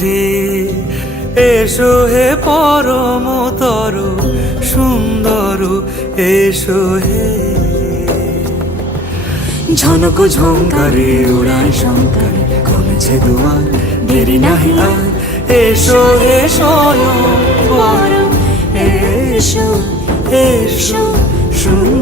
হে এসো হে পরমতর সুন্দর এসো হে। ঝনক ঝঙ্কারে উড়ান শঙ্কর কমেছে দুয়ার দেরি নাহি আর এসো পরম এসো এসো সুন্দর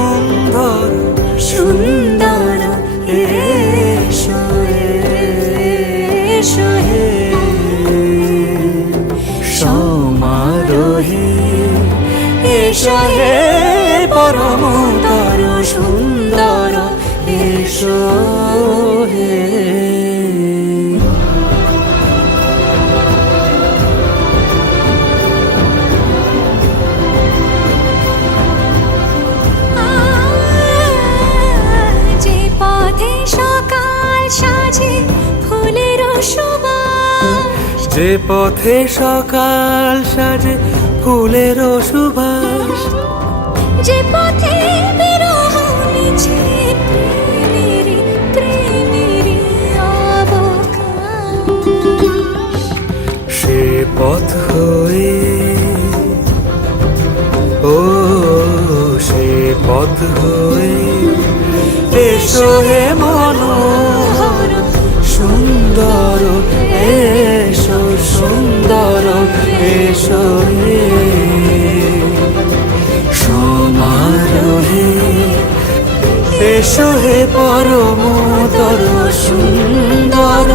এসো হে পরমতর সুন্দর এসো হে। যে পথে সকাল সাজে ফুলের সুবাস। যে পথে সে পথ হয়ে ও সে পথ হয়ে এসো হে মনোহর সুন্দর এসো সুন্দর এসো এসো হে পরমতর সুন্দর।